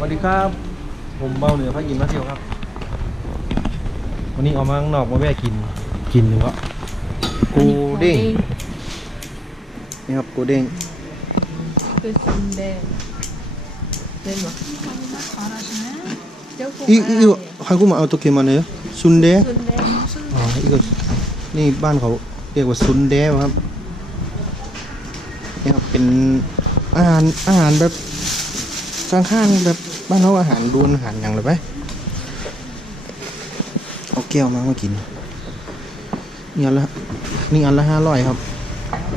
วัสดีครับ ผมเบาเหนือพระยินมาเที่ยวครับ วันนี้เอามาข้างนอกมาแวะกิน กินหนึ่งก็กูเด้งนี่ครับกูเด้งคือซุนแดงเป็นหรอเจ้ากุ้งอีอีอีใครกูมาเอาตัวเกมมาเนอะซุนเดะซุนแดงอ๋ออีกก็นี่บ้านเขาเรียกว่าซุนเดะครับนี่ครับเป็นอาหารอาหารแบบข้างๆแบบ บ้านเขาอาหารดวนอาหารอย่างไรไปเอาแก้วมามากินนี่อันละนี่อันละห้าร้อยครับ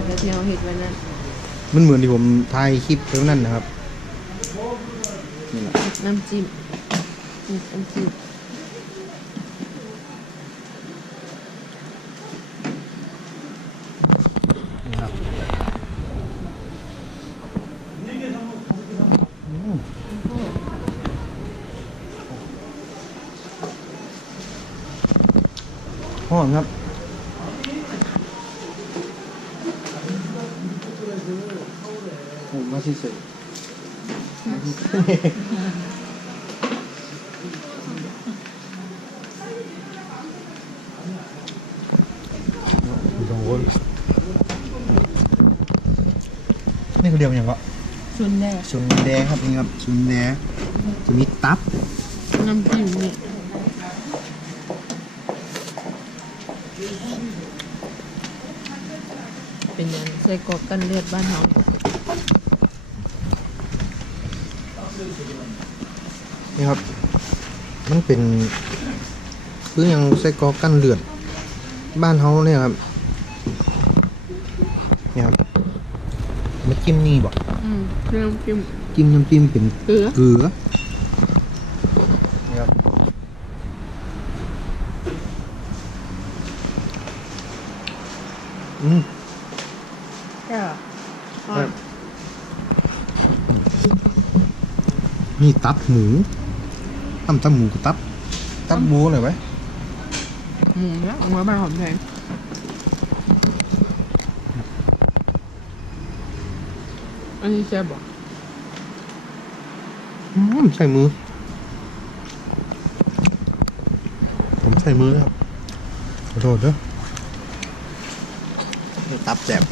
เดี๋ยวที่เราเห็นไว้นั่นมันเหมือนที่ผมถ่ายคลิปเท่านั้นนะครับ นี่แหละน้ำจิ้มนี่น้ำจิ้ม นี่ครับอืม หอมครับผมมาที่สุดสองคนนี่เขาเรียกว่าอย่างก็ซุนแดงชุนแดงครับนี่ครับชุนแดงจะมีตับน้ำจิ้มนี่เป็นยั ใส่กรอกกันเลือดบ้านเฮานี่ครับ มันเป็นคือยังไส้กรอกกั้นเลือด บ้านเฮาเนี่ยครับนี่ครับมาจิ้มนี่บ่อืมคือน้ำจิ้มจิ้มน้ำจิ้มเป็นเกลือเกลือนี่ครับอืม แค่ ครับ นี่ตับหมูตำตับหมูกับตับ ตับหมูอะไรไว้หมูแล้วเอามาบ้านหอมแดงอันนี้แซ่บบ่อืมใส่มือ ผมใส่มือแล้วขอโทษเด้อนี่ตับแจบ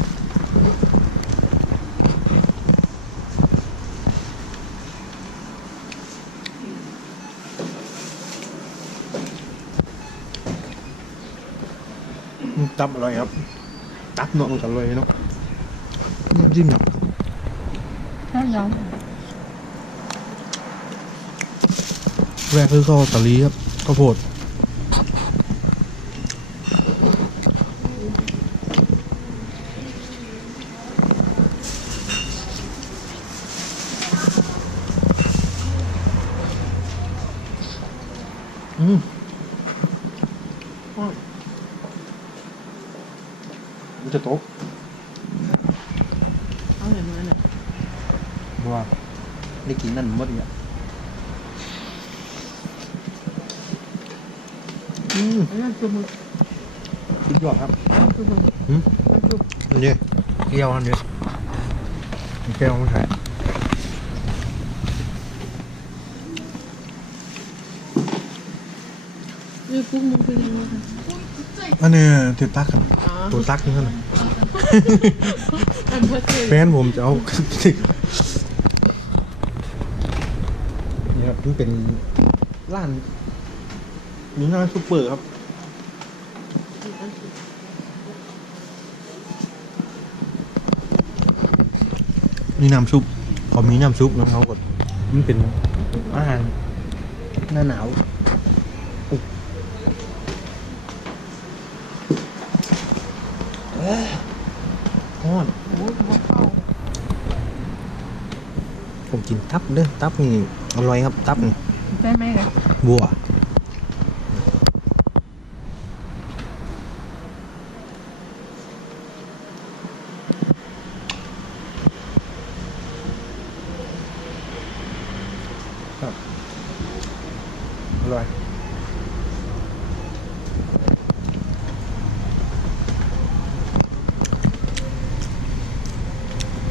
ตับอร่อยครับ ตับเนาะมันอร่อยเนาะน้ำจิ้มเนาะแซ่บยังแรกคือข้าวสาลีครับข้าวโพดอืมมันจะโต๊ะ เอาอย่างนั้นน่ะ บัวได้กิ นั่นหมดเลยอะอืมอันนั้นคือมันสุดยอดครับอันนั้นคือมันอืมมันคืออันนี้เกี่ยวอันนี้แก้วมันถ่ายนี่กุ้งมันคือยังไงคะอันนี้ติดตักครับตัวตักนี่เท่านั้นอันเพื่อคือแฟนผมจะเอาติก นี่ครับมันเป็นร้านมีหน้าซุปเปอร์ครับนี่น้ำซุปเขามีน้ำซุปนะเขากดมันเป็นอาหารหน้าหนาวอุ๊ยเอ้ยร้อนผมกินตับเด้อตับนี่ อร่อยครับตับนี่ได้ไหมกันบัวครับอร่อย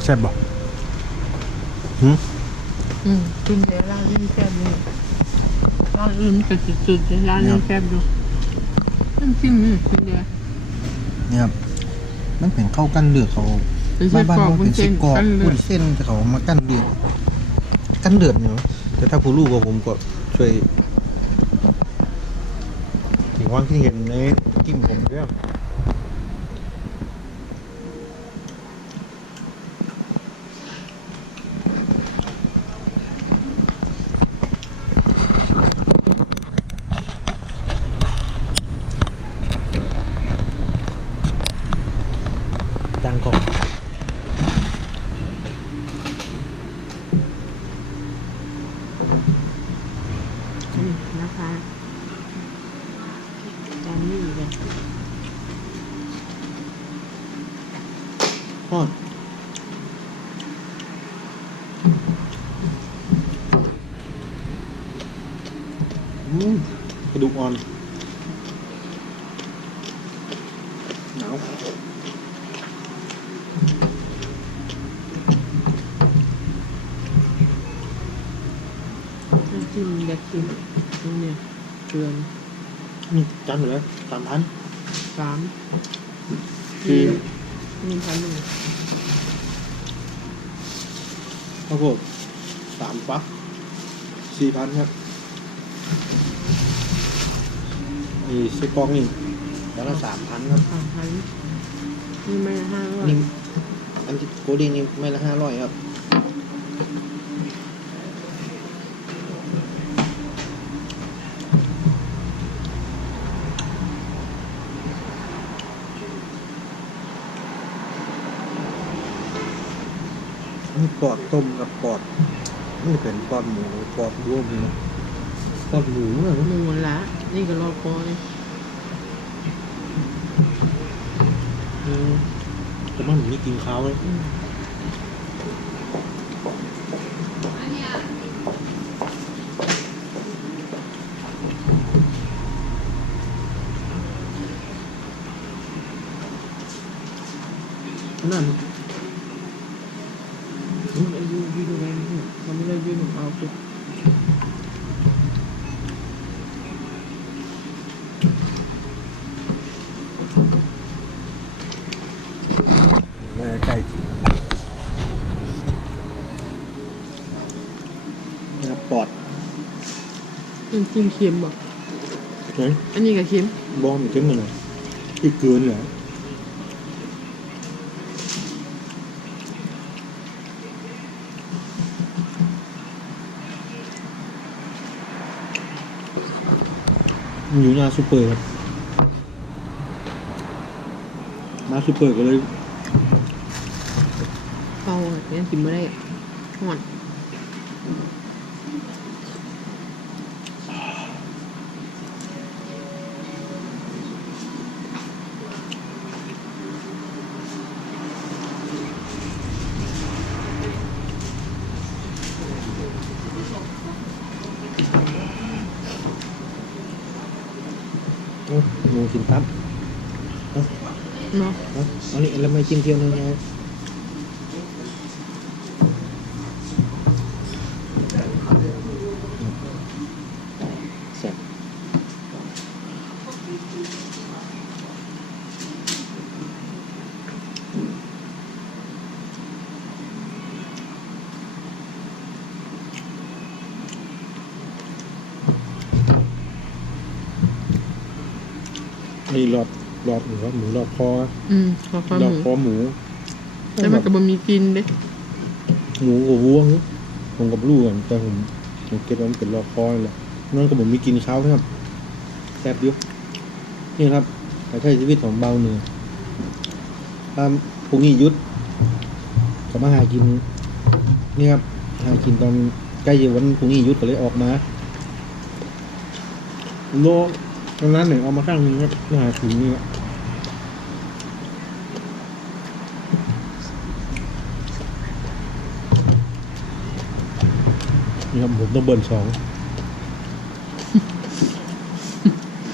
แซ่บบ่หืม อืมกินแต่ร้านนี้แซ่บเลยร้านอื่นก็สุดๆแต่ร้านนี้แซ่บอยู่น้ำจิ้มนี่กินเดียวเนี่ยครับมันเป็นข้าวกั้นเลือดเขาเป็นไส้บ้านกรบ้าอนกเขาวุ้เป็นนเส้ไส้นกรอกกันเลวุ้ยนเส้นแต่เขามากั้นเลือดกั้นเลือดเนี่ยแต่ถ้าผู้รู้ก็ผมก็ช่วยถึงความคิดเห็นในกิมผมด้วย ดังก่อนนี่นะคะจานนี้เลยทอดอืมกระดูกอ่อนหนาว น้ำจิ้มอยากกินนี่เนี่ย เกลือนี่จานหมดแล้วสามพันสามคือนี่พันหนึ่งข้าวโพดสามฟักสี่พันครับนี่ไส้กรอกนี่แล้วละสามพันครับสามพันนี่ไม่ละห้าร้อยนี่อันที่โกดีนี่ไม่ละห้าร้อยครับ ปอดต้มกับปอดนี่เป็นปอดหมูปอดรวมนะปอดหมูเหรอหมูละนี่ก็รอคอยอืมแต่มันไม่กินข้าวเลยอืมนั่น อืมอายุยืนแรงทำไม่ได้ยืนเอาไป แม่ไก่นะครับปอด น้ำจิ้มเค็มบ่เฮ้ยอันนี้ก็เค็มบอมอีกขึ้นมาหน่อยอีกเกินเหรอมันอยู่หน้าซูเปอร์ครับหน้าซูเปอร์ก็เลยเปล่าอะยังกินไม่ได้ห่อน มูกินตับเอาเนาะเอาอันนี้แล้วไม่กินเที่ยวนึงไงแซ่บ นี่รอบรอบหมูครับหมูรอบคออืมขอความรหอบมูคอหมูแต่มันก็บ่มีกลินเด้หมูกับวัวนี่ผมกับลูกกันแต่ผมผมเก็บไว้มันเป็นรอบคอนี่แหละนั่นก็ผมมีกินข้าวนะครับแซ่บอยุนี่ครับการใช้ชีวิตของเบาเหนือถ้าพรุ่งนี้หยุดก็มาหากินนี่ครับหากินตอนใกล้เย็นวันพรุ่งนี้หยุดก็เลยออกมา โล ตรงนั้นหนึ่งเอามาข้างหนึงครับมาหาถึงนี่ครับนี่ครับผมต้องเบิร์นสอง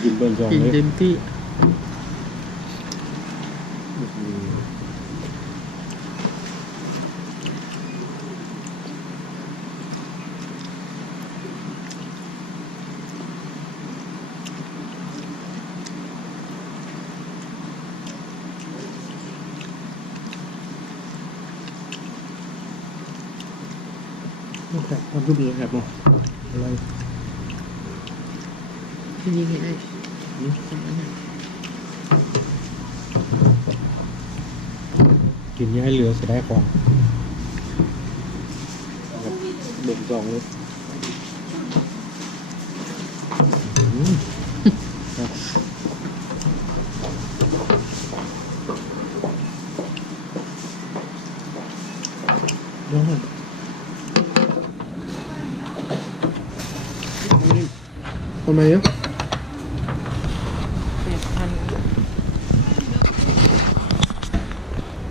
กินเบิร์นสองกินเลย เต็มที่ น แซ่บความรูปเรือแซ่บเนาะอะไรทีนี้ไงไอ้สองอันนั้นกินยังให้เหลือเสียได้ของเบ่งจองเลยอืมครับยอด ทำไมอะแปดพัน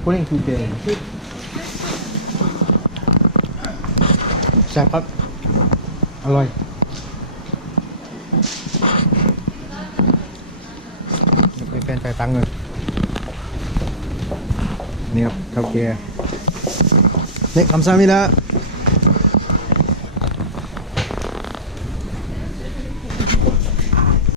พวกนี้คือเกมแซ่บครับอร่อยเดี๋ยวไปแฟนจ่ายตังค์เลยนี่ครับเท่าแก่เนี่ยคำสั่งนี่ละ